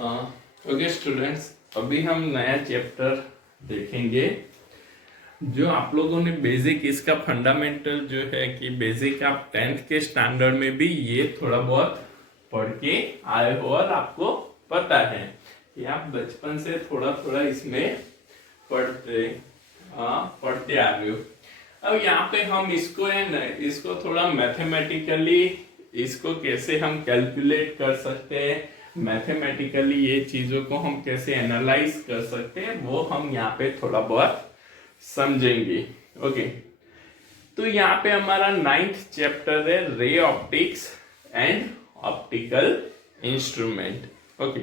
Okay students, अभी हम नया चैप्टर देखेंगे। जो आप लोगों ने बेसिक इसका फंडामेंटल जो है कि बेसिक आप 10th के स्टैंडर्ड में भी ये थोड़ा बहुत पढ़ के आए हो और आपको पता है कि आप बचपन से थोड़ा थोड़ा इसमें पढ़ते पढ़ते आ रहे हो। अब यहाँ पे हम इसको है ना, इसको थोड़ा मैथमेटिकली इसको कैसे हम कैलकुलेट कर सकते हैं, मैथमेटिकली ये चीजों को हम कैसे एनालाइज कर सकते हैं, वो हम यहाँ पे थोड़ा बहुत समझेंगे। ओके, तो यहाँ पे हमारा 9th चैप्टर है ray optics and optical instrument. Okay,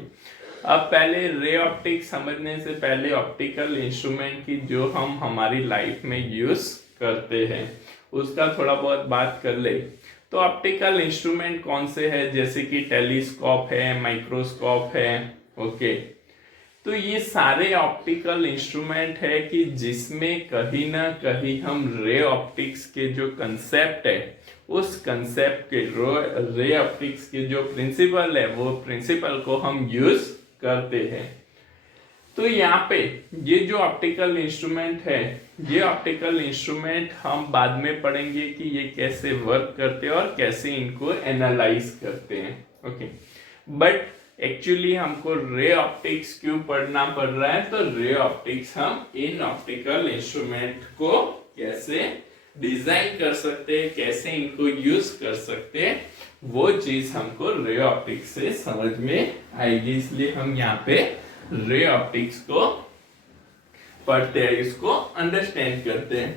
अब पहले रे ऑप्टिक्स समझने से पहले ऑप्टिकल इंस्ट्रूमेंट की जो हम हमारी लाइफ में यूज करते हैं उसका थोड़ा बहुत बात कर ले। तो ऑप्टिकल इंस्ट्रूमेंट कौन से है, जैसे कि टेलीस्कोप है, माइक्रोस्कोप है। ओके, तो ये सारे ऑप्टिकल इंस्ट्रूमेंट है कि जिसमें कहीं ना कहीं हम रे ऑप्टिक्स के जो कंसेप्ट है उस कंसेप्ट के रे ऑप्टिक्स के जो प्रिंसिपल है वो प्रिंसिपल को हम यूज करते हैं। तो यहाँ पे ये जो ऑप्टिकल इंस्ट्रूमेंट है, ये ऑप्टिकल इंस्ट्रूमेंट हम बाद में पढ़ेंगे कि ये कैसे वर्क करते हैं और कैसे इनको एनालाइज करते हैं। ओके, बट एक्चुअली हमको रे ऑप्टिक्स क्यों पढ़ना पड़ रहा है, तो रे ऑप्टिक्स हम इन ऑप्टिकल इंस्ट्रूमेंट को कैसे डिजाइन कर सकते हैं, कैसे इनको यूज कर सकते हैं, वो चीज हमको रे ऑप्टिक्स से समझ में आएगी। इसलिए हम यहाँ पे रे ऑप्टिक्स को पढ़ते हैं, इसको अंडरस्टैंड करते हैं।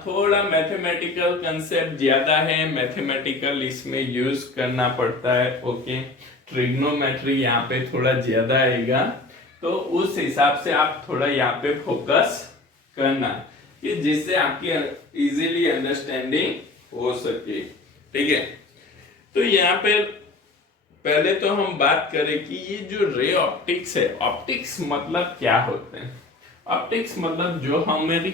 थोड़ा मैथमेटिकल कंसेप्ट ज्यादा है, मैथमेटिकल इसमें यूज करना पड़ता है। ओके, ट्रिग्नोमेट्री यहाँ पे थोड़ा ज्यादा आएगा, तो उस हिसाब से आप थोड़ा यहाँ पे फोकस करना कि जिससे आपकी इजीली अंडरस्टैंडिंग हो सके। ठीक है, तो यहाँ पे पहले तो हम बात करें कि ये जो रे ऑप्टिक्स है, ऑप्टिक्स मतलब क्या होते हैं। ऑप्टिक्स मतलब जो हमारी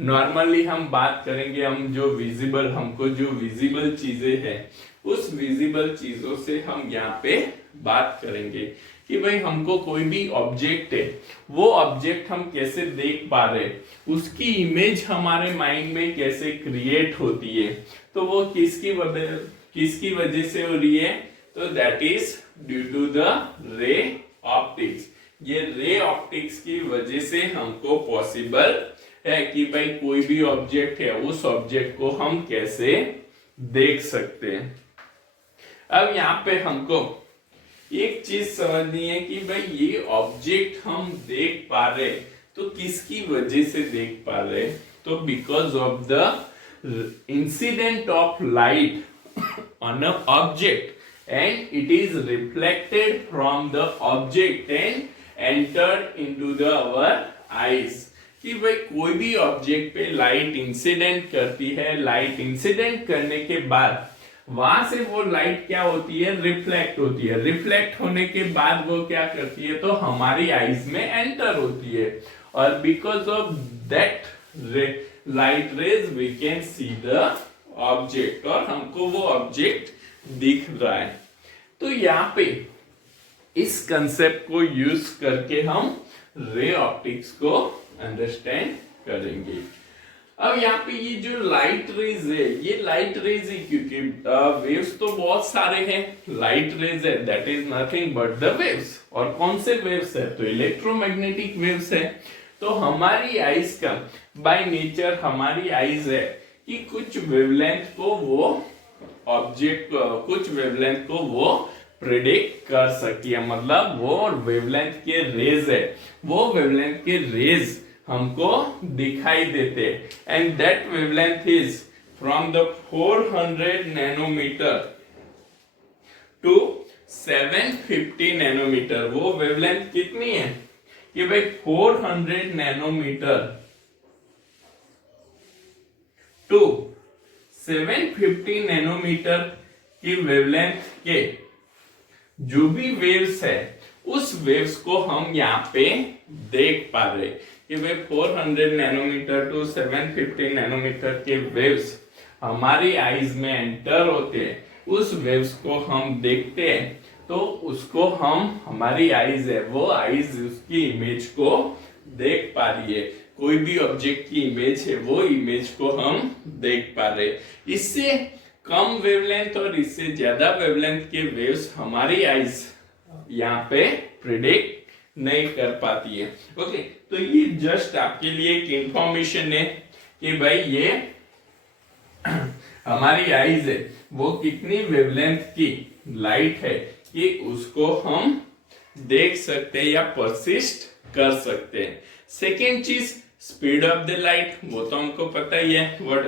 नॉर्मली हम बात करेंगे, हम जो विजिबल, हमको जो विजिबल चीजें हैं उस विजिबल चीजों से हम यहाँ पे बात करेंगे कि भाई हमको कोई भी ऑब्जेक्ट है, वो ऑब्जेक्ट हम कैसे देख पा रहे, उसकी इमेज हमारे माइंड में कैसे क्रिएट होती है, तो वो किसकी वजह से हो रही है, तो that is due to the ray optics. ये रे ऑप्टिक्स की वजह से हमको पॉसिबल है कि भाई कोई भी ऑब्जेक्ट है उस ऑब्जेक्ट को हम कैसे देख सकते हैं। अब यहाँ पे हमको एक चीज समझनी है कि भाई ये ऑब्जेक्ट हम देख पा रहे तो किसकी वजह से देख पा रहे, तो because of the incident of light on a object and it is reflected from the object and entered into the our eyes। कि भाई कोई भी ऑब्जेक्ट पे लाइट इंसिडेंट करती है, लाइट इंसिडेंट करने के बाद वहां से वो लाइट क्या होती है, रिफ्लेक्ट होती है, रिफ्लेक्ट होने के बाद वो क्या करती है, तो हमारी आईज में एंटर होती है, और because of that light rays we can see the object, और हमको वो ऑब्जेक्ट दिख रहा है। तो यहाँ पे इस कंसेप्ट को यूज करके हम रे ऑप्टिक्स को अंडरस्टैंड करेंगे। अब यहाँ पे ये जो लाइट रेज है, ये लाइट रेज है क्योंकि वेव्स तो बहुत सारे हैं, लाइट रेज है that is nothing but the waves. और कौन से वेव्स है, तो इलेक्ट्रोमैग्नेटिक वेव्स है। तो हमारी आईज का बाय नेचर हमारी आईज है कि कुछ वेवलेंथ को वो ऑब्जेक्ट, कुछ वेवलेंथ को वो प्रिडिक्ट कर सकी है, मतलब वो वेवलेंथ के रेज है, वो वेवलेंथ के रेज हमको दिखाई देते हैं। And that wavelength is from the 400 nanometre to 750 nanometre. वो वेवलेंथ कितनी है कि भाई 400 नैनोमीटर टू 750 नैनोमीटर की वेवलेंथ के जो भी वेव्स है उस वेव्स को हम यहाँ पे देख पा रहे कि भाई 400 नैनोमीटर टू 750 नैनोमीटर के वेव्स हमारी आईज में एंटर होते हैं, उस वेव्स को हम देखते हैं। तो उसको हम, हमारी आईज है, वो आईज उसकी इमेज को देख पा रही है। कोई भी ऑब्जेक्ट की इमेज है, वो इमेज को हम देख पा रहे। इससे कम वेवलेंथ और इससे ज्यादा वेवलेंथ के वेव्स हमारी आईज यहाँ पे प्रिडिक्ट नहीं कर पाती है। ओके, तो ये जस्ट आपके लिए एक इंफॉर्मेशन है कि भाई ये हमारी आईज है वो कितनी वेवलेंथ की लाइट है कि उसको हम देख सकते हैं या परसिस्ट कर सकते हैं। सेकेंड चीज, स्पीड ऑफ द लाइट, वो तो हमको पता ही है व्हाट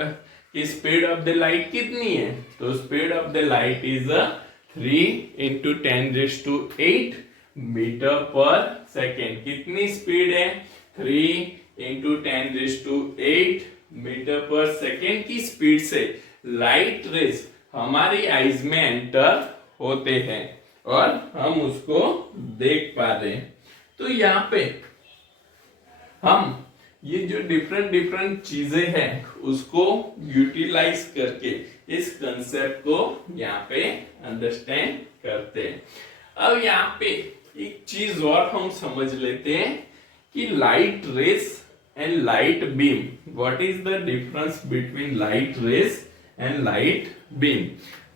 कि स्पीड ऑफ द लाइट कितनी है। तो speed of the light is 3 × 10⁸ metre per second. कितनी स्पीड है? 3 × 10⁸ मीटर पर सेकेंड की स्पीड से लाइट रेज हमारी आईज में एंटर होते हैं और हम उसको देख पा रहे हैं। तो यहाँ पे हम ये जो डिफरेंट डिफरेंट चीजें हैं उसको यूटिलाइज करके इस कंसेप्ट को यहाँ पे अंडरस्टैंड करते हैं। अब यहाँ पे एक चीज और हम समझ लेते हैं कि light rays and light beam, what is the difference between light rays and light beam.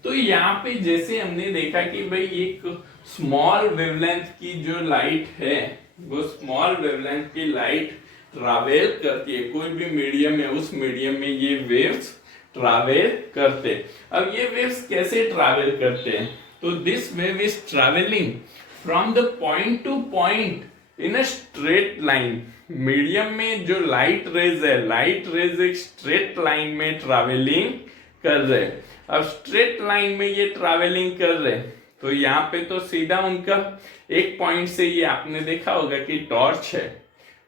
तो यहाँ पे जैसे हमने देखा कि भाई एक स्मॉल वेवलेंथ की जो लाइट है, वो स्मॉल वेवलेंथ की लाइट ट्रैवल करती है, कोई भी मीडियम है उस मीडियम में ये वेव्स ट्रैवल करते हैं। अब ये वेव्स कैसे ट्रैवल करते हैं? तो this wave is travelling from the point two point in a straight line. Medium में जो लाइट रेज है, लाइट रेज एक स्ट्रेट लाइन में ट्रैवलिंग कर रहे। अब स्ट्रेट लाइन में ये ट्रैवलिंग कर रहे, तो यहाँ पे तो सीधा उनका एक पॉइंट से, ये आपने देखा होगा कि टॉर्च है,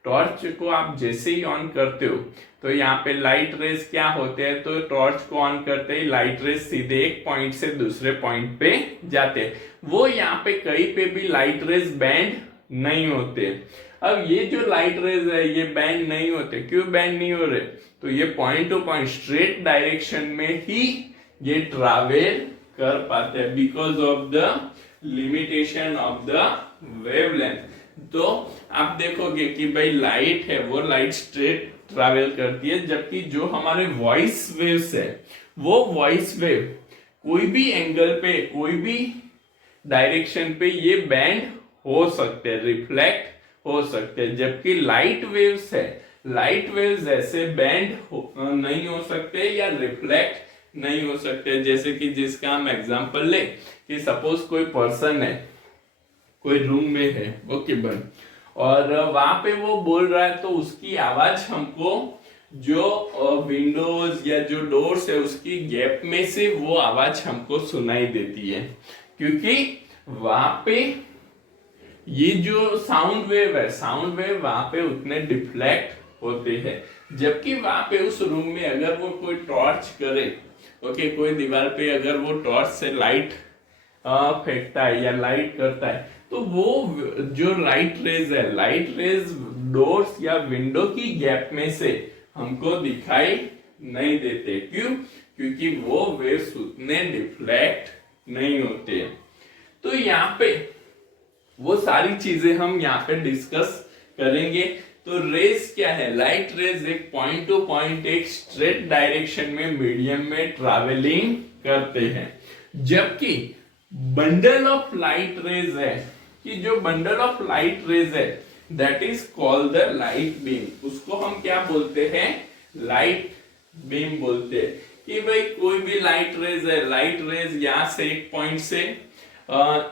टॉर्च को आप जैसे ही ऑन करते हो तो यहाँ पे लाइट रेज क्या होते हैं, तो टॉर्च को ऑन करते ही लाइट रेज सीधे एक पॉइंट से दूसरे पॉइंट पे जाते हैं। वो यहाँ पे कहीं पे भी लाइट रेज बैंड नहीं होते। अब ये जो लाइट रेज है ये बैंड नहीं होते। क्यों बैंड नहीं हो रहे? तो ये point two point straight direction में ही ये ट्रैवल कर पाते हैं because of the limitation of the wavelength. तो आप देखोगे कि भाई लाइट है वो लाइट स्ट्रेट ट्रैवल करती है, जबकि जो हमारे वॉइस वेव्स है वो वॉइस वेव कोई भी एंगल पे, कोई भी डायरेक्शन पे ये बैंड हो सकते हैं, रिफ्लेक्ट हो सकते हैं। जबकि लाइट वेव्स है, लाइट वेव्स ऐसे बैंड नहीं हो सकते या रिफ्लेक्ट नहीं हो सकते। जैसे कि जिसका हम एग्जांपल ले कि सपोज कोई पर्सन है, कोई रूम में है, ओके बन, और वहां पे वो बोल रहा है तो उसकी आवाज हमको जो विंडोज या जो डोर्स है उसकी गैप में से वो आवाज हमको सुनाई देती है, क्योंकि वहां पे ये जो साउंड वेव है, साउंड वेव वहां पे उतने डिफ्लेक्ट होते हैं। जबकि वहां पे उस रूम में अगर वो कोई टॉर्च करे, ओके, कोई दीवार पे अगर वो टॉर्च से लाइट फेंकता है या लाइट करता है, तो वो जो लाइट रेज है, लाइट रेज डोर्स या विंडो की गैप में से हमको दिखाई नहीं देते। क्यों? क्योंकि वो वेव्स उतने डिफ्लेक्ट नहीं होते। तो यहाँ पे वो सारी चीजें हम यहाँ पे डिस्कस करेंगे। तो रेज क्या है? लाइट रेज एक पॉइंट टू पॉइंट एक स्ट्रेट डायरेक्शन में मीडियम में ट्रैवलिंग करते हैं। जबकि बंडल ऑफ लाइट रेज है, कि जो बंडल ऑफ लाइट रेज है that is called the light beam. उसको हम क्या बोलते हैं? लाइट बीम बोलते हैं। कि भाई कोई भी लाइट रेज है, लाइट रेज यहां से एक पॉइंट से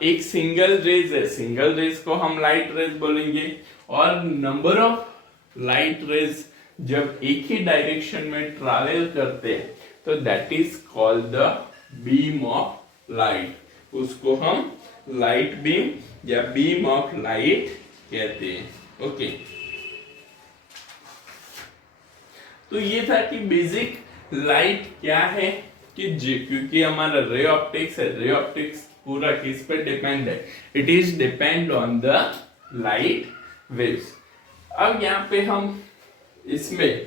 एक सिंगल रेज है, सिंगल रेज को हम लाइट रेज बोलेंगे। और नंबर ऑफ लाइट रेज जब एक ही डायरेक्शन में ट्रैवल करते हैं तो that is called the beam of light. उसको हम लाइट बीम या बीम ऑफ लाइट कहते हैं। ओके, तो ये था कि बेसिक लाइट क्या है, कि क्योंकि हमारा रे ऑप्टिक्स है, रे ऑप्टिक्स पूरा किस पे डिपेंड है? It is depend on the light waves. अब यहाँ पे हम इसमें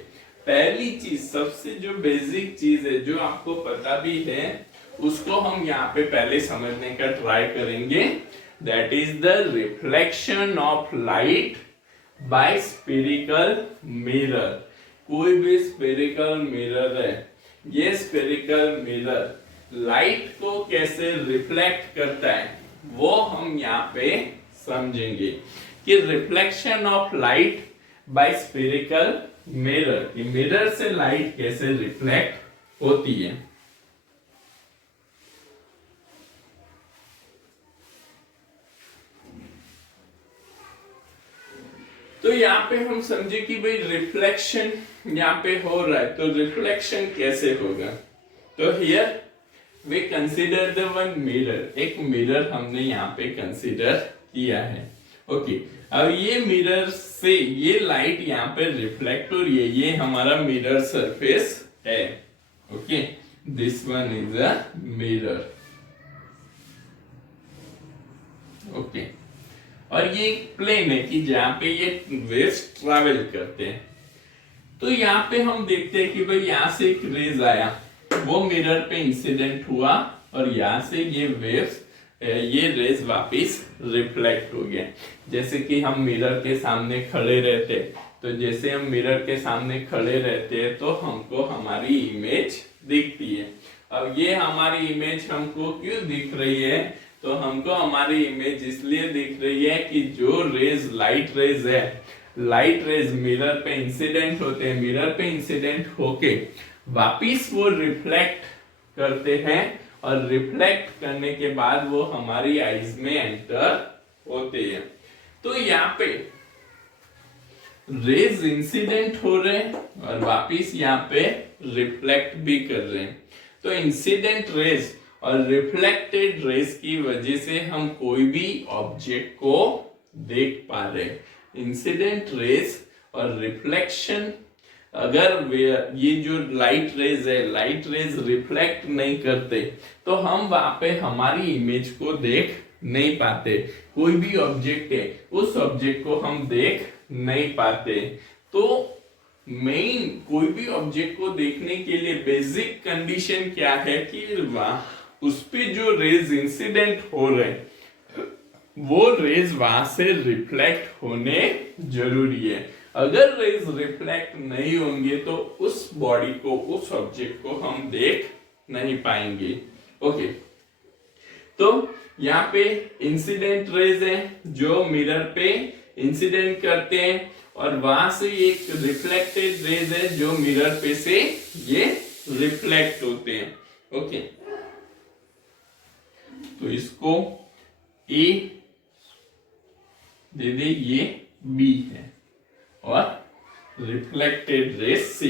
पहली चीज, सबसे जो बेसिक चीज है जो आपको पता भी है, उसको हम यहाँ पे पहले समझने का ट्राई करेंगे। That is the reflection of light by spherical mirror. कोई भी स्फेरिकल मिरर है, ये स्फेरिकल मिरर लाइट को कैसे रिफ्लेक्ट करता है वो हम यहाँ पे समझेंगे कि reflection of light by spherical mirror, कि मिरर से लाइट कैसे रिफ्लेक्ट होती है। तो यहाँ पे हम समझे कि भाई रिफ्लेक्शन यहाँ पे हो रहा है, तो रिफ्लेक्शन कैसे होगा। तो here we consider the one mirror, एक मिरर हमने यहाँ पे कंसीडर किया है। ओके, अब ये मिरर से ये लाइट यहाँ पे रिफ्लेक्ट हो रही है, ये हमारा मिरर सरफेस है। Okay, this one is a mirror. Okay, और ये एक प्लेन है कि जहां पे ये वेव्स ट्रैवल करते हैं। तो यहाँ पे हम देखते हैं कि भाई यहाँ से एक रेज आया, वो मिरर पे इंसिडेंट हुआ और यहाँ से ये वेव्स, ये रेज वापस रिफ्लेक्ट हो गया। जैसे कि हम मिरर के सामने खड़े रहते, तो जैसे हम मिरर के सामने खड़े रहते हैं तो हमको हमारी इमेज दिखती है। अब ये हमारी इमेज हमको क्यों दिख रही है, तो हमको हमारी इमेज इसलिए दिख रही है कि जो रेज लाइट रेज है, लाइट रेज मिरर पे इंसिडेंट होते हैं, मिरर पे इंसिडेंट होके वापिस वो रिफ्लेक्ट करते हैं और रिफ्लेक्ट करने के बाद वो हमारी आईज में एंटर होते हैं। तो यहाँ पे रेज इंसिडेंट हो रहे हैं और वापिस यहाँ पे रिफ्लेक्ट भी कर रहे हैं। तो इंसिडेंट रेज और रिफ्लेक्टेड रेज की वजह से हम कोई भी ऑब्जेक्ट को देख पा रहे हैं। इंसिडेंट रेज और रिफ्लेक्शन, अगर ये जो लाइट रेज है, लाइट रेज रिफ्लेक्ट नहीं करते तो हम वहां पे हमारी इमेज को देख नहीं पाते। कोई भी ऑब्जेक्ट है, उस ऑब्जेक्ट को हम देख नहीं पाते। तो मेन कोई भी ऑब्जेक्ट को देखने के लिए बेसिक कंडीशन क्या है कि उस पे जो रेज इंसिडेंट हो रहे हैं वो रेज वहां से रिफ्लेक्ट होने जरूरी है। अगर रेज रिफ्लेक्ट नहीं होंगे तो उस बॉडी को, उस ऑब्जेक्ट को हम देख नहीं पाएंगे। ओके, तो यहाँ पे इंसिडेंट रेज है जो मिरर पे इंसिडेंट करते हैं और वहां से एक रिफ्लेक्टेड रेज है जो मिरर पे से ये रिफ्लेक्ट होते हैं। ओके, तो इसको ए दे दे, ये बी है और रिफ्लेक्टेड रेज सी।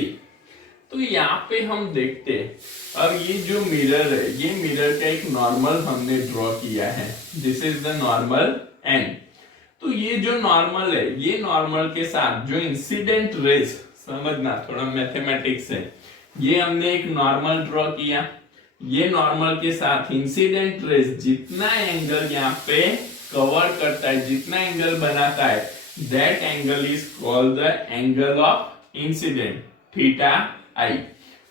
तो यहाँ पे हम देखते हैं, अब ये जो मिरर है, ये मिरर का एक नॉर्मल हमने ड्रॉ किया है। This is the normal N. तो ये जो नॉर्मल है, ये नॉर्मल के साथ जो इंसिडेंट रेज, समझना थोड़ा मैथमेटिक्स है, ये हमने एक नॉर्मल ड्रॉ किया, ये नॉर्मल के साथ इंसिडेंट रेज जितना एंगल यहाँ पे कवर करता है, जितना एंगल बनाता है, that angle is called the angle of incident, theta I.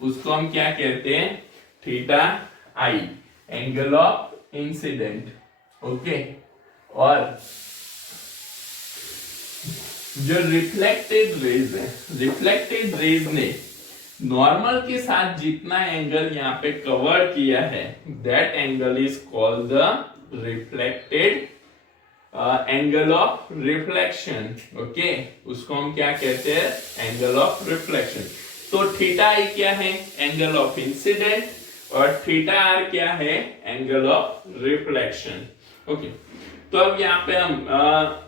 उसको हम क्या कहते हैं, theta I, angle of incident. Okay, और जो रिफ्लेक्टेड रेज है, रिफ्लेक्टेड रेज ने नॉर्मल के साथ जितना एंगल यहाँ पे कवर किया है, that angle is called the reflected angle of reflection. Okay, उसको हम क्या कहते हैं, एंगल ऑफ रिफ्लेक्शन। तो थीटा आई क्या है, एंगल ऑफ इंसिडेंट, और थीटा आर क्या है, एंगल ऑफ रिफ्लेक्शन। ओके, तो अब यहाँ पे हम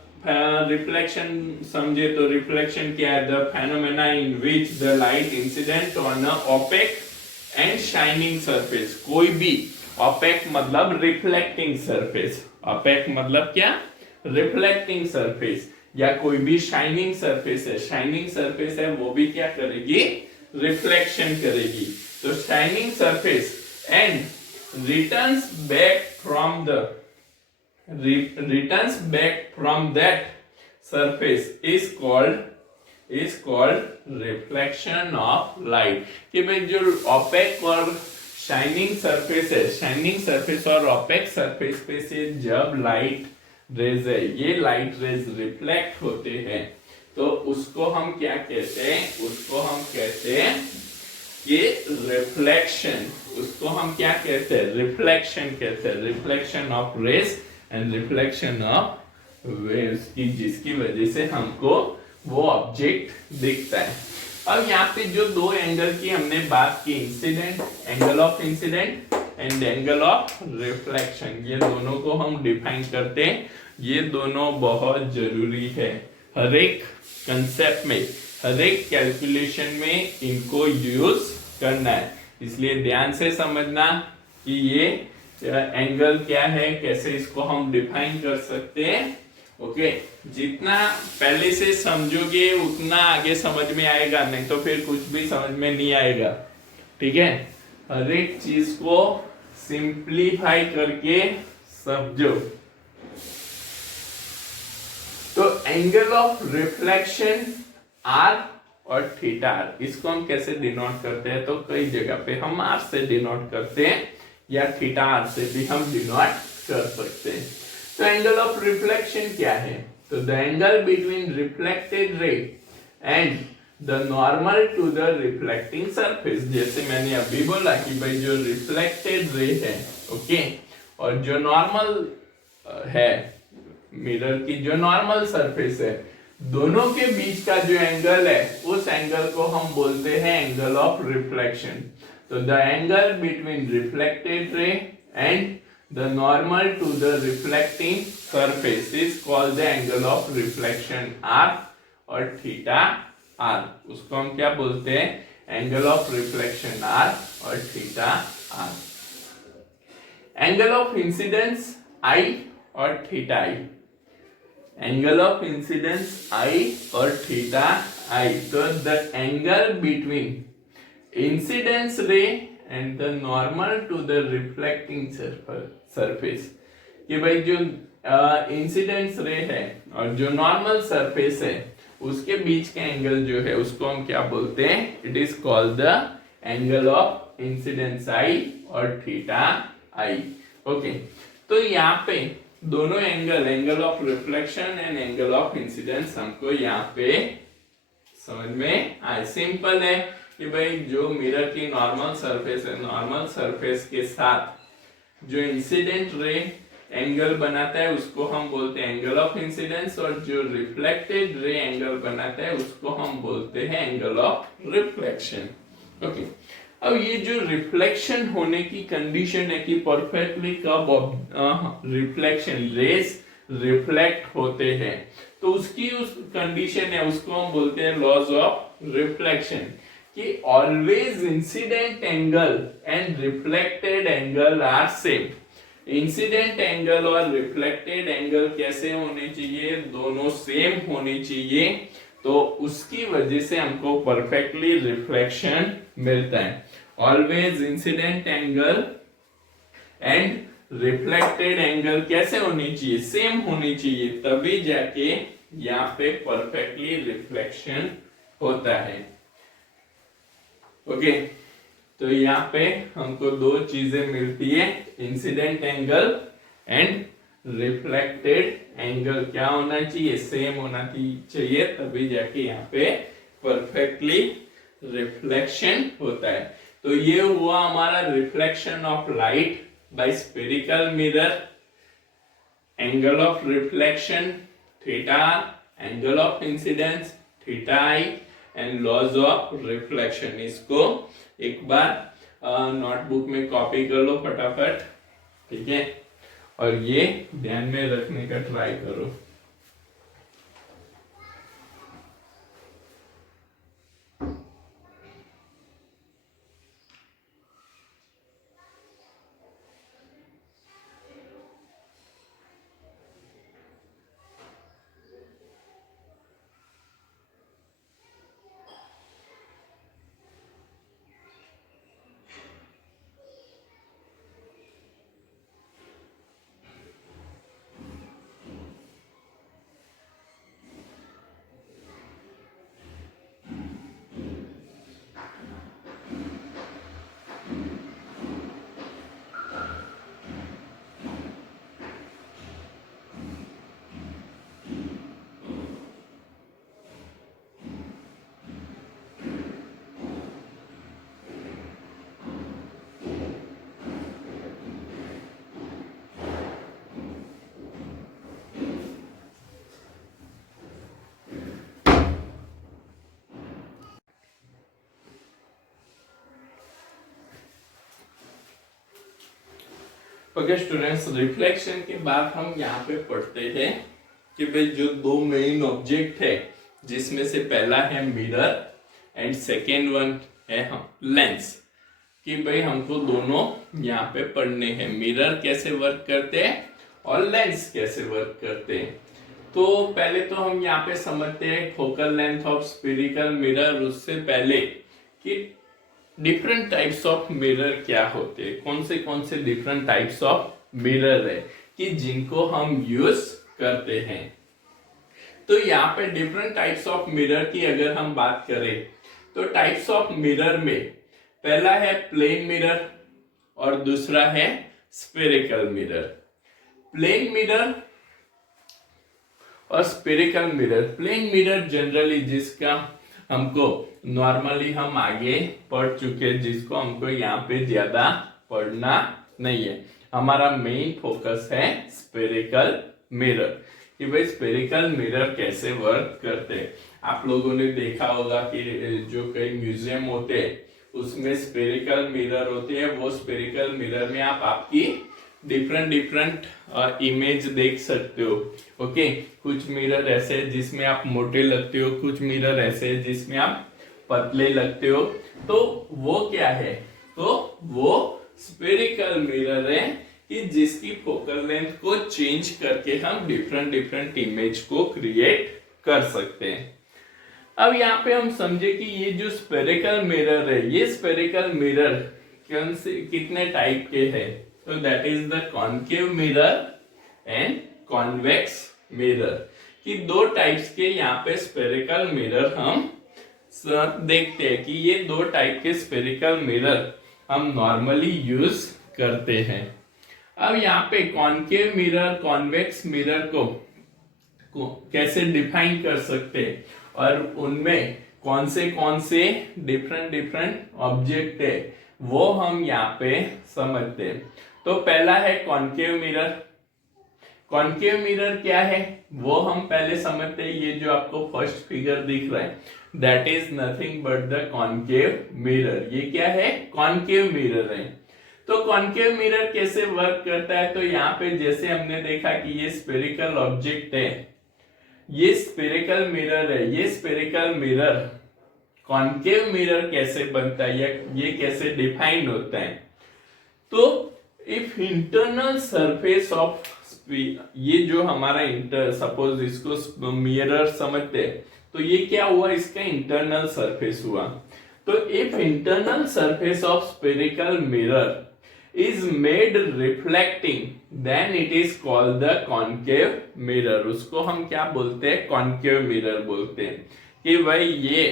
रिफ्लेक्शन समझे। तो रिफ्लेक्शन क्या है, the phenomena in which the light incident on a opaque and shining surface. कोई भी ओपेक मतलब रिफ्लेक्टिंग सरफेस, ओपेक मतलब क्या, रिफ्लेक्टिंग सरफेस, या कोई भी शाइनिंग सरफेस है, शाइनिंग सरफेस है वो भी क्या करेगी, रिफ्लेक्शन करेगी। तो shining surface and returns back from the returns back from that surface is called reflection of light। कि भाई जो ओपेक और शाइनिंग सरफेस और ऑपेक सरफेस पे से जब लाइट रेज है, ये लाइट रेज रिफ्लेक्ट होते हैं, तो उसको हम क्या कहते हैं? उसको हम कहते हैं ये रिफ्लेक्शन। उसको हम क्या कहते हैं? रिफ्लेक्शन कहते हैं। Reflection of rays and reflection of waves की, जिसकी वजह से हमको वो ऑब्जेक्ट दिखता है। अब यहाँ पे जो दो एंगल की हमने बात की, incident, angle of incident and angle of reflection, ये दोनों को हम डिफाइन करते हैं। ये दोनों बहुत जरूरी है हर एक कंसेप्ट में, हर एक कैलकुलेशन में इनको यूज करना है। इसलिए ध्यान से समझना कि ये एंगल क्या है, कैसे इसको हम डिफाइन कर सकते हैं। ओके, जितना पहले से समझोगे उतना आगे समझ में आएगा, नहीं तो फिर कुछ भी समझ में नहीं आएगा। ठीक है, हर एक चीज को सिंप्लीफाई करके समझो। तो एंगल ऑफ रिफ्लेक्शन आर और थीटा आर, इसको हम कैसे डिनोट करते हैं? तो कई जगह पे हम आर से डिनोट करते हैं या थीटा आर से भी हम डिनोट कर सकते हैं। तो एंगल ऑफ रिफ्लेक्शन क्या है? तो the angle between reflected ray and the normal to the reflecting surface. जैसे मैंने अभी बोला कि भाई जो रिफ्लेक्टेड रे है, ओके, और जो नॉर्मल है, मिरर की जो नॉर्मल सरफेस है, दोनों के बीच का जो एंगल है, उस एंगल को हम बोलते हैं एंगल ऑफ रिफ्लेक्शन। तो the angle between reflected ray and the normal to the reflecting surface is called the angle of reflection r और theta r। उसको हम क्या बोलते हैं? angle of reflection r और theta r। angle of incidence I और theta I, angle of incidence I और theta I। तो the angle between incidence ray and the normal to the reflecting surface, कि भाई जो इंसिडेंस रे है और जो नॉर्मल सरफेस है, उसके बीच का एंगल जो है उसको हम क्या बोलते हैं? It is called the angle of incidence I और थीटा आई। ओके, तो यहाँ पे दोनों angle, angle of reflection and angle of incidence, हमको यहाँ पे समझ में आए। सिंपल है कि भाई जो मिरर की नॉर्मल सरफेस है, नॉर्मल सरफेस के साथ जो इंसिडेंट रे एंगल बनाता है उसको हम बोलते हैं एंगल ऑफ इंसिडेंस, और जो रिफ्लेक्टेड रे एंगल बनाता है उसको हम बोलते हैं एंगल ऑफ रिफ्लेक्शन। ओके, अब ये जो रिफ्लेक्शन होने की कंडीशन है कि परफेक्टली कब रिफ्लेक्शन रेस रिफ्लेक्ट होते हैं, तो उसकी उस कंडीशन है उसको हम बोलते हैं लॉज ऑफ रिफ्लेक्शन, कि always incident angle and reflected angle are same. Incident angle और रिफ्लेक्टेड एंगल कैसे होने चाहिए? दोनों सेम होने चाहिए, तो उसकी वजह से हमको परफेक्टली रिफ्लेक्शन मिलता है। Always incident angle and reflected angle कैसे होनी चाहिए? सेम होनी चाहिए, तभी जाके यहाँ पे परफेक्टली रिफ्लेक्शन होता है। ओके, तो यहाँ पे हमको दो चीजें मिलती है, incident angle and reflected angle क्या होना चाहिए? सेम होना चाहिए, तभी जाके यहाँ पे परफेक्टली रिफ्लेक्शन होता है। तो ये हुआ हमारा reflection of light by spherical mirror, angle of reflection theta, angle of incidence theta I and laws of reflection. इसको एक बार नोटबुक में कॉपी कर लो फटाफट, ठीक है, और ये ध्यान में रखने का ट्राई करो। ओके स्टूडेंट्स, रिफ्लेक्शन के बाद हम यहाँ पे पढ़ते हैं कि भाई जो दो मेन ऑब्जेक्ट है, जिसमें से पहला है मिरर एंड सेकेंड वन है हम लेंस, कि भाई हमको दोनों यहाँ पे पढ़ने हैं, मिरर कैसे वर्क करते हैं और लेंस कैसे वर्क करते हैं। तो पहले तो हम यहाँ पे समझते हैं focal length of spherical mirror. उससे पहले कि डिफरेंट टाइप्स ऑफ मिरर क्या होते हैं, कौन से डिफरेंट टाइप्स ऑफ मिरर है कि जिनको हम यूज करते हैं। तो यहाँ पे डिफरेंट टाइप्स ऑफ मिरर की अगर हम बात करें तो टाइप्स ऑफ मिरर में पहला है प्लेन मिरर और दूसरा है स्फेरिकल मिरर। प्लेन मिरर और spherical mirror, plane mirror generally जिसका हमको नॉर्मली हम आगे पढ़ चुके, जिसको हमको यहाँ पे ज्यादा पढ़ना नहीं है। हमारा मेन फोकस है स्फेरिकल मिरर, कि भाई स्फेरिकल मिरर कैसे वर्क करते हैं। आप लोगों ने देखा होगा कि जो कई म्यूजियम होते हैं उसमें स्फेरिकल मिरर होते हैं। वो स्फेरिकल मिरर में आप आपकी डिफरेंट इमेज देख सकते हो। ओके, कुछ मिरर ऐसे जिसमें आप मोटे लगते हो, कुछ मिरर ऐसे जिसमें आप पतले लगते हो। तो वो क्या है, तो वो स्फेरिकल मिरर है कि जिसकी फोकल लेंथ को चेंज करके हम डिफरेंट इमेज को क्रिएट कर सकते हैं। अब यहाँ पे हम समझे कि ये जो स्फेरिकल मिरर है, ये स्फेरिकल मिरर कौन से कितने टाइप के हैं। तो that is the concave mirror and convex mirror, कि दो टाइप्स के यहाँ पे स्फेरिकल मिरर हम देखते हैं कि ये दो टाइप के स्फेरिकल मिरर हम नॉर्मली यूज करते हैं। अब यहाँ पे कॉनकेव मिरर कॉन्वेक्स मिरर को कैसे डिफाइन कर सकते हैं और उनमें कौन से डिफरेंट ऑब्जेक्ट है वो हम यहाँ पे समझते हैं। तो पहला है कॉनकेव मिरर। कॉनकेव मिरर क्या है वो हम पहले समझते हैं। ये जो आपको फर्स्ट फिगर दिख रहा है that is nothing but the concave mirror. ये क्या है, कॉनकेव मिरर है। तो कॉनकेव मिरर कैसे वर्क करता है, तो यहाँ पे जैसे हमने देखा कि ये स्फेरिकल ऑब्जेक्ट है, ये स्फेरिकल मिरर है। ये स्फेरिकल मिरर कॉनकेव मिरर कैसे बनता है या ये कैसे डिफाइन होता है। तो इफ इंटरनल सरफेस ऑफ, ये जो हमारा सपोज इसको मिरर समझते हैं, तो ये क्या हुआ, इसका इंटरनल सरफेस हुआ। तो if internal surface of spherical mirror is made reflecting then it is called the concave mirror। उसको हम क्या बोलते हैं, कॉनकेव मिरर बोलते हैं। कि भाई ये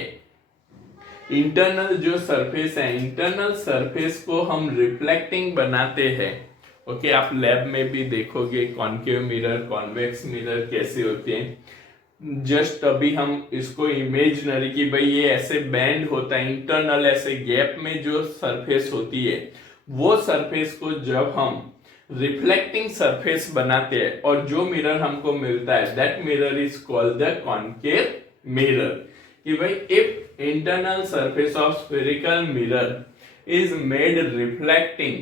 इंटरनल जो सरफेस है, इंटरनल सरफेस को हम रिफ्लेक्टिंग बनाते हैं। ओके, आप लैब में भी देखोगे कॉनकेव मिरर कॉन्वेक्स मिरर कैसे होते हैं। जस्ट अभी हम इसको इमेजिनरी कि भाई ये ऐसे बैंड होता है, इंटरनल ऐसे गैप में जो सरफेस होती है, वो सरफेस को जब हम रिफ्लेक्टिंग सरफेस बनाते हैं और जो मिरर हमको मिलता है that mirror is called the concave mirror. कि भाई if internal surface of spherical mirror is made reflecting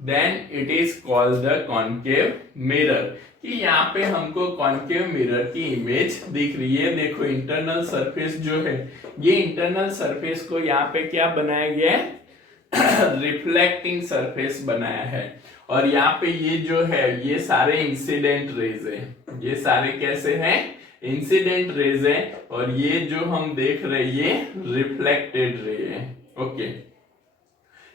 then it is called the concave mirror. कि यहाँ पे हमको कॉनकेव मिरर की इमेज दिख रही है। देखो इंटरनल सरफेस जो है, ये इंटरनल सरफेस को यहाँ पे क्या बनाया गया है, रिफ्लेक्टिंग सरफेस बनाया है। और यहाँ पे ये जो है ये सारे इंसिडेंट रेज है। ये सारे कैसे हैं, इंसिडेंट रेज है। और ये जो हम देख रहे हैं ये रिफ्लेक्टेड रे है। ओके,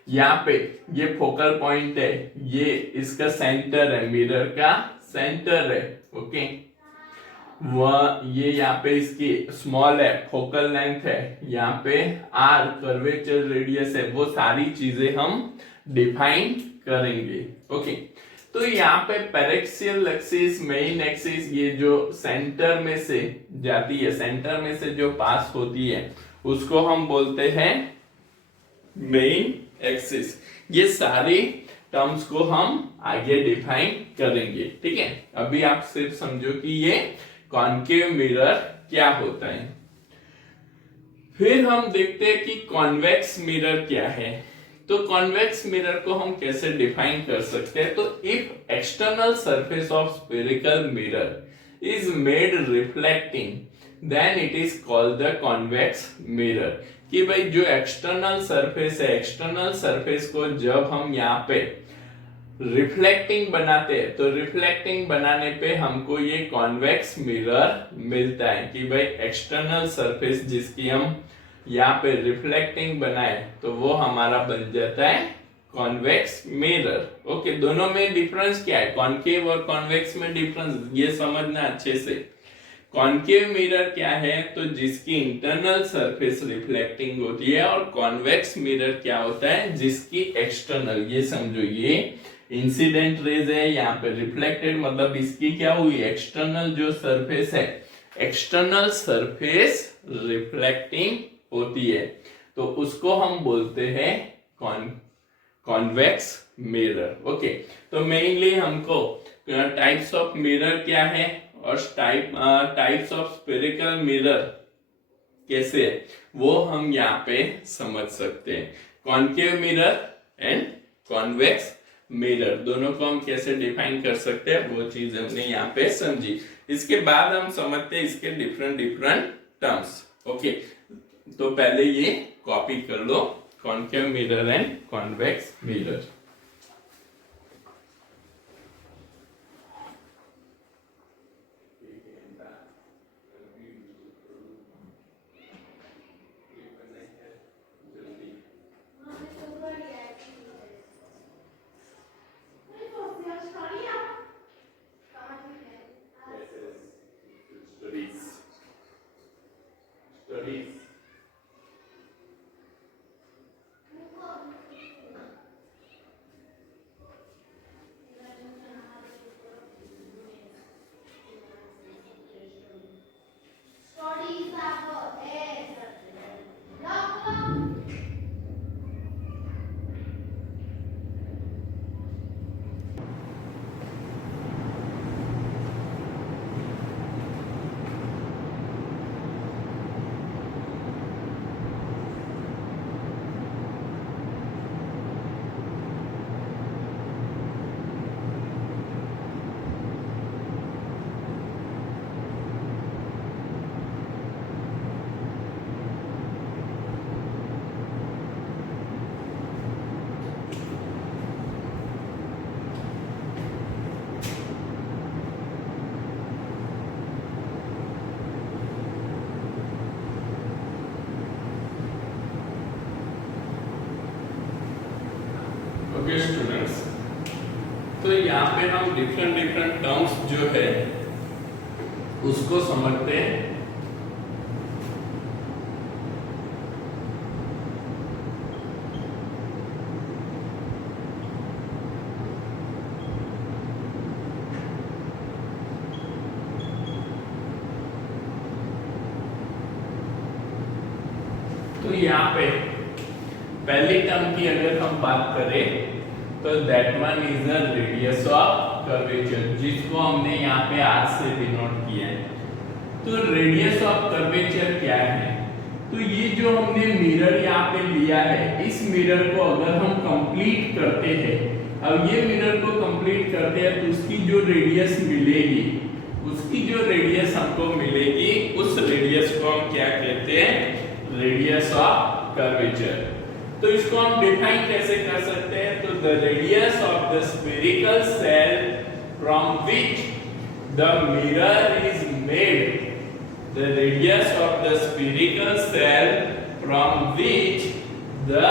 यहाँ पे ये फोकल पॉइंट है, ये इसका सेंटर है, मिरर का सेंटर है। ओके, वह ये यहाँ पे इसकी स्मॉल है, फोकल लेंथ है, यहाँ पे आर कर्वेचर रेडियस है। वो सारी चीजें हम डिफाइन करेंगे। ओके, तो यहाँ पे पैरेक्सियल एक्सिस, मेन एक्सिस, ये जो सेंटर में से जाती है, सेंटर में से जो पास होती है उसको हम बोलते हैं मेन एक्सिस। ये सारे टर्म्स को हम आगे डिफाइन करेंगे। ठीक है, अभी आप सिर्फ समझो कि ये कॉनकेव मिरर क्या होता है। फिर हम देखते हैं कि कॉन्वेक्स मिरर क्या है। तो कॉन्वेक्स मिरर को हम कैसे डिफाइन कर सकते हैं? तो if external surface of spherical mirror is made reflecting then it is called the convex mirror. कि भाई जो एक्सटर्नल सरफेस है, एक्सटर्नल सरफेस को जब हम यहाँ पे रिफ्लेक्टिंग बनाते हैं तो रिफ्लेक्टिंग बनाने पे हमको ये कॉन्वेक्स मिरर मिलता है। कि भाई एक्सटर्नल सरफेस जिसकी हम यहाँ पे रिफ्लेक्टिंग बनाए तो वो हमारा बन जाता है कॉन्वेक्स मिरर। ओके, दोनों में डिफरेंस क्या है? कॉन्केव और कॉन्वेक्स में डिफरेंस ये समझना अच्छे से। कॉन्केव मिरर क्या है? तो जिसकी इंटरनल सरफेस रिफ्लेक्टिंग होती है, और कॉन्वेक्स मिरर क्या होता है? जिसकी एक्सटर्नल, ये समझो ये इंसिडेंट रेज है, यहाँ पे रिफ्लेक्टेड, मतलब इसकी क्या हुई? एक्सटर्नल जो सरफेस है, एक्सटर्नल सरफेस रिफ्लेक्टिंग होती है, तो उसको हम बोलते हैं कॉन्वेक्स मिरर। ओके, तो मेनली हमको टाइप्स ऑफ मिरर क्या है और टाइप्स ऑफ स्फेरिकल मिरर कैसे है वो हम यहाँ पे समझ सकते हैं। Concave mirror and convex mirror दोनों को हम कैसे डिफाइन कर सकते हैं वो चीज हमने यहाँ पे समझी। इसके बाद हम समझते हैं इसके डिफरेंट टर्म्स। ओके, तो पहले ये कॉपी कर लो, concave mirror and convex mirror. Okay students, तो यहाँ पे हम डिफरेंट टर्म्स जो है उसको समझते हैं। तो यहाँ पे पहली टर्म की अगर हम बात करें तो that one is the radius of curvature, जिसको हमने यहाँ पे r से डिनोट किया है। तो रेडियस ऑफ कर्वेचर क्या है? तो ये जो हमने मिरर यहाँ पे लिया है, इस मिरर को अगर हम कंप्लीट करते हैं, अब ये मिरर को कंप्लीट करते हैं तो उसकी जो रेडियस मिलेगी, उसकी जो रेडियस हमको मिलेगी, उस रेडियस को हम क्या कहते हैं? Radius of curvature. तो इसको हम डिफाइन कैसे कर सकते हैं? तो the radius of the spherical shell from which the mirror is made, the radius of the spherical shell from which the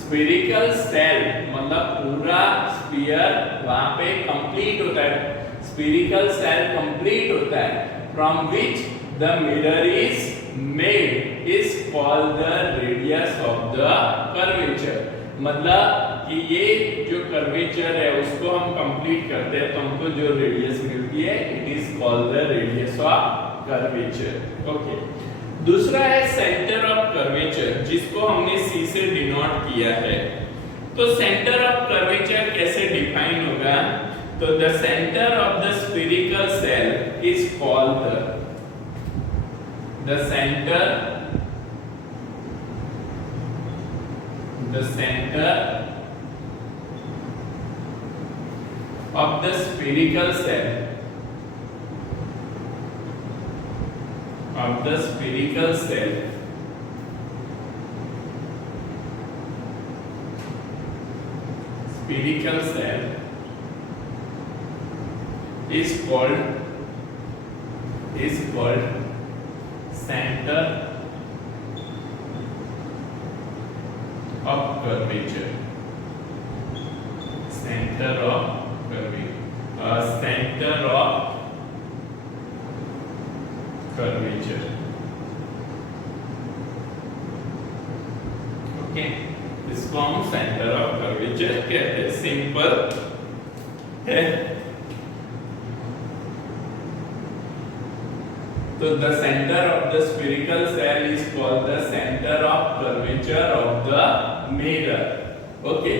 spherical shell, मतलब पूरा स्फीयर वहां पे कंप्लीट होता है, स्फेरिकल सेल कंप्लीट होता है, from which the mirror is made is called the radius of the curvature। मतलब कि ये जो कर्वेचर है उसको हम कंप्लीट करते हैं तो हमको जो रेडियस मिलती है it is called the radius of curvature. Okay, दूसरा है सेंटर ऑफ कर्वेचर, जिसको हमने C से डिनोट किया है। तो सेंटर ऑफ कर्वेचर कैसे डिफाइन होगा? तो the centre of the spherical shell is called the center the center of the spherical cell is called center of curvature. Center of curvature. Okay, इसको हम centre of curvature कहते हैं. Simple है. तो the center of the spherical cell is called the center of curvature of the mirror. Okay,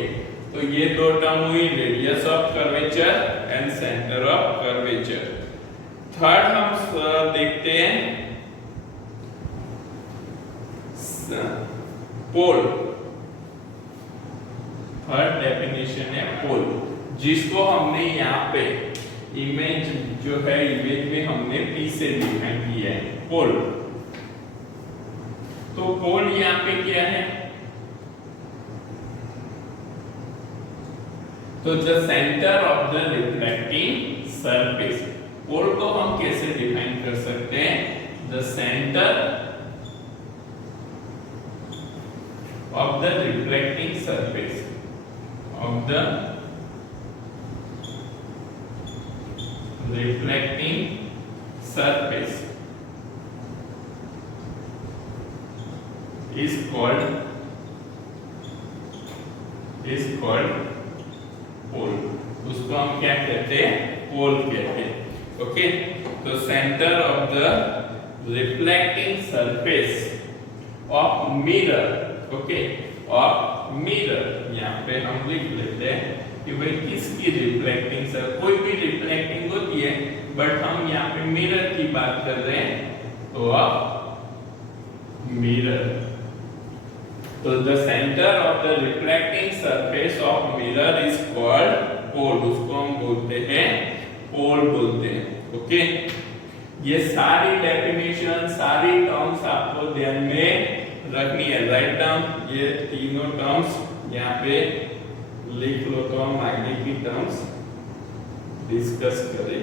तो ये दो term हुई, radius of curvature and centre of curvature. Third हम देखते हैं पोल. थर्ड डेफिनेशन है पोल, जिसको हमने यहाँ पे इमेज जो है, इमेज में हमने P से डिफाइन किया है पोल. तो पोल यहाँ पे क्या है? तो the centre of the reflecting surface. Pole को हम कैसे डिफाइन कर सकते हैं? The centre of the reflecting surface of the reflecting surface is called pole. उसको हम क्या कहते हैं? पोल कहते हैं. ओके, तो centre of the reflecting surface of mirror. Okay, of mirror. यहाँ पे हम लिख लेते हैं कि भाई किसकी रिफ्लेक्टिंग सर, कोई भी रिफ्लेक्टिंग होती है, बट हम यहाँ पे मिरर की बात कर रहे हैं, तो ऑफ मिरर. तो the centre of the reflecting surface of mirror is called pole. उसको हम बोलते हैं पोल बोलते हैं. ओके, ये सारी डेफिनेशन, सारी टर्म्स आपको ध्यान में रखनी है. राइट डाउन ये तीनों टर्म्स यहाँ पे लिख लो, तो हम आगे की टर्म्स डिस्कस करें.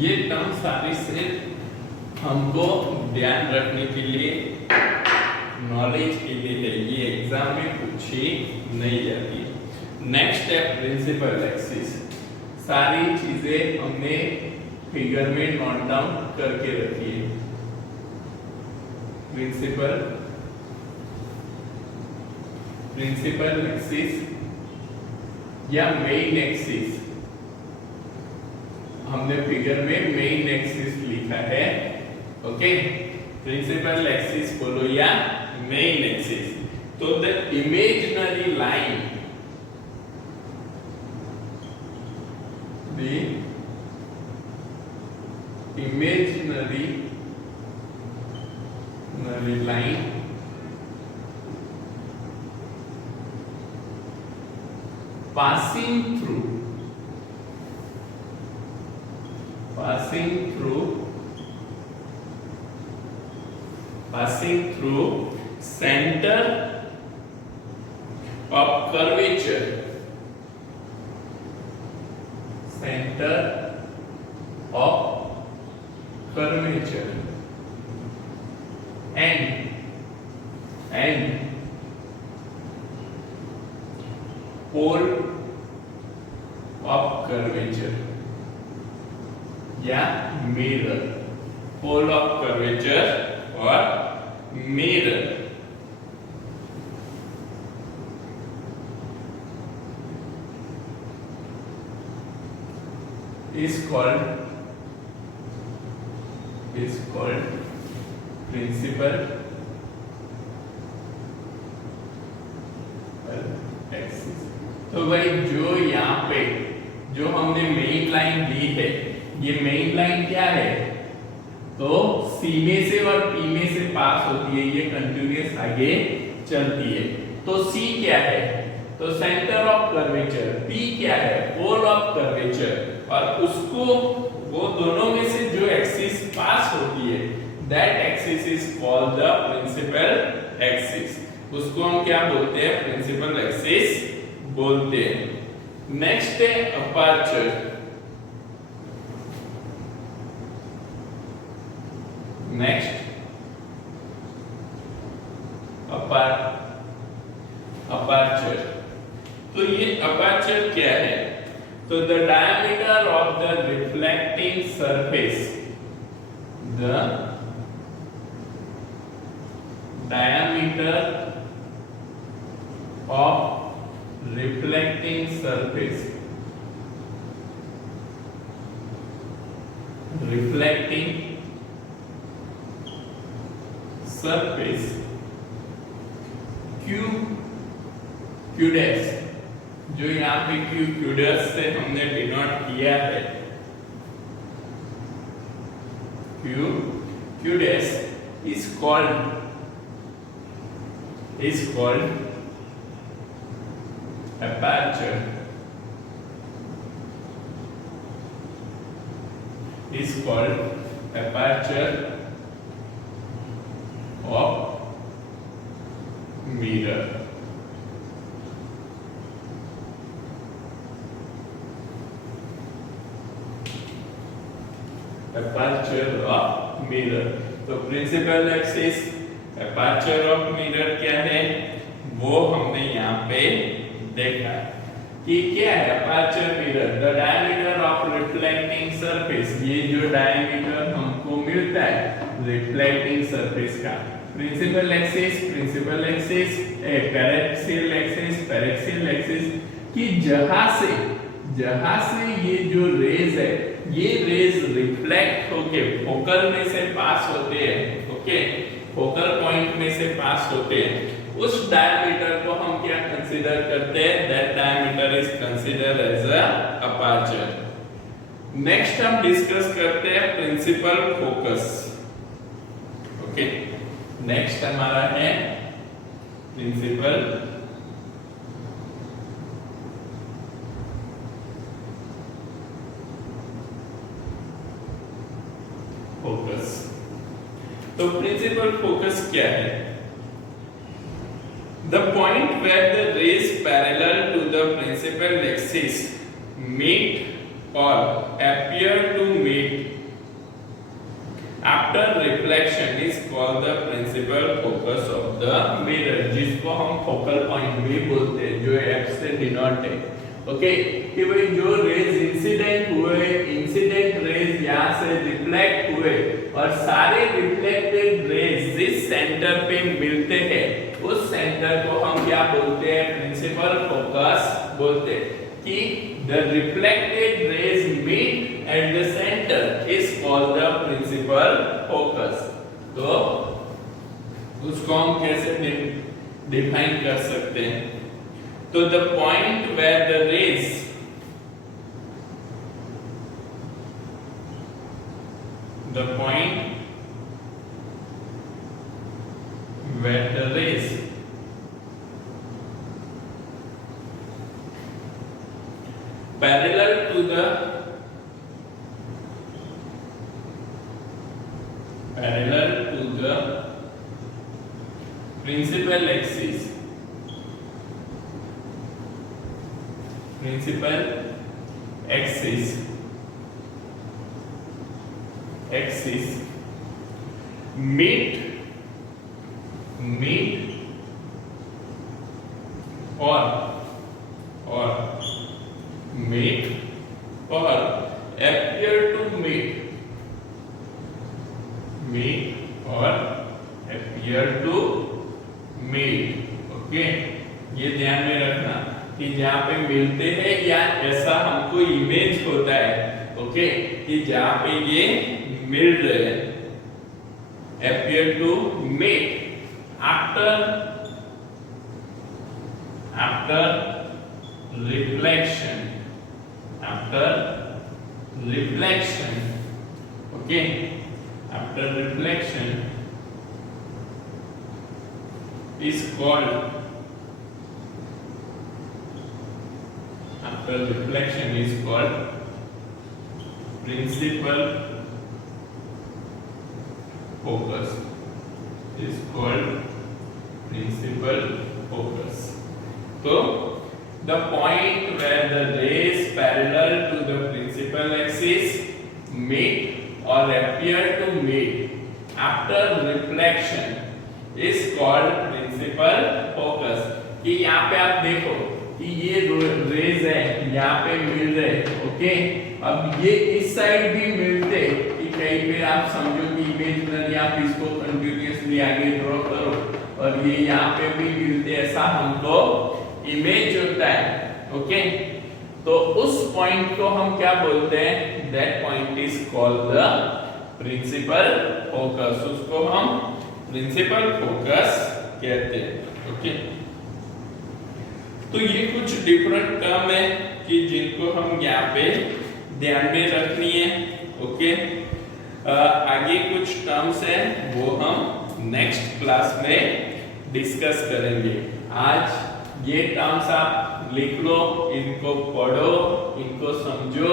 ये टर्म सारी से हमको ध्यान रखने के लिए, नॉलेज के लिए है. ये एग्जाम में पूछी नहीं जाती. Next step principal axis. सारी चीजें हमने फिगर में नोट डाउन करके रखी है। प्रिंसिपल एक्सिस या मेन एक्सिस, हमने फिगर में मेन एक्सिस लिखा है। ओके, प्रिंसिपल एक्सिस बोलो या मेन एक्सिस। तो the imaginary line, the imaginary line passing through center of curvature, and pole of curvature या mirror, pole of curvature और mirror is called principal axis. तो भाई जो यहाँ पे जो हमने मेन लाइन ली है, ये मेन लाइन क्या है? तो सी में से और पी में से पास होती है, ये कंटिन्यूअस आगे चलती है। तो सी क्या है? तो सेंटर ऑफ कर्वेचर। पी क्या है? Pole of curvature. और उसको वो दोनों में से जो एक्सिस पास होती है, that axis is called the principal axis. उसको हम क्या बोलते हैं? प्रिंसिपल एक्सिस बोलते हैं। नेक्स्ट है अपर्चर। Next aperture. तो ये अपर्चर क्या है? तो the diameter of the reflecting surface, the diameter of reflecting surface, q dash, जो यहाँ पे q dash से हमने डिनोट किया है, q dash is called aperture, of mirror। Aperture of mirror। तो principal axis, aperture of mirror क्या है, वो हमने यहाँ पे देखा कि क्या है aperture mirror. The diameter of reflecting surface, ये जो डायमीटर हमको मिलता है रिफ्लेक्टिंग सरफेस का। प्रिंसिपल एक्सिस पैरेक्सियल एक्सिस कि जहां से ये जो रेज है, ये रेज रिफ्लेक्ट होके फोकल में से पास होते हैं। ओके, फोकल पॉइंट में से पास होते हैं, उस डायमीटर को हम क्या कंसीडर करते हैं? That diameter is considered as a aperture. Next हम डिस्कस करते हैं प्रिंसिपल फोकस। ओके, नेक्स्ट हमारा है प्रिंसिपल फोकस। तो प्रिंसिपल फोकस क्या है? The point where the rays parallel to the principal axis meet or appear to meet after reflection is called the principal focus of the mirror, जिसको हम focal point भी बोलते हैं, जो F से डिनोट है। ओके, कि भाई जो रेज इंसिडेंट हुए, इंसिडेंट रेज यहाँ से रिफ्लेक्ट हुए और सारे रिफ्लेक्टेड रेज जिस सेंटर पे मिलते हैं उस सेंटर को हम क्या बोलते हैं, प्रिंसिपल फोकस बोलते हैं। कि the reflected rays meet at the center is called the principal focus। तो उसको हम कैसे डिफाइन कर सकते हैं, तो the point where the rays parallel to the principal axis meet or appear to meet okay. ये ध्यान में रखना कि जहाँ पे मिलते हैं या ऐसा हमको इमेज होता है, ओके, कि जहाँ पे ये मिल रहे हैं, appear to meet after reflection, okay, after reflection is called principal focus, So the point where the rays parallel to the principal axis meet or appear to meet after reflection is called principal focus। कि यहाँ पे आप देखो कि ये raise है, यहाँ पे मिल रहे, ओके, अब ये इस साइड भी मिलते, कि कहीं पे आप समझो कि इमेजिनरी आप इसको कंटिन्यूअसली आगे ड्रॉ करो और ये यहाँ पे भी मिलते, ऐसा हमको इमेज होता है, ओके। तो उस पॉइंट को हम क्या बोलते हैं, that point is called the principal focus, उसको हम प्रिंसिपल फोकस कहते हैं, ओके। तो ये कुछ डिफरेंट टर्म है कि जिनको हम यहाँ पे ध्यान में रखनी है, ओके। आगे कुछ टर्म्स हैं वो हम नेक्स्ट क्लास में डिस्कस करेंगे। आज ये टर्म्स आप लिख लो, इनको पढ़ो, इनको समझो,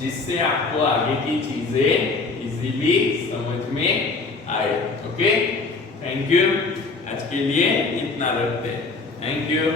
जिससे आपको आगे की चीजें इजीली समझ में आए, ओके। थैंक यू, आज के लिए इतना रखते हैं, थैंक यू।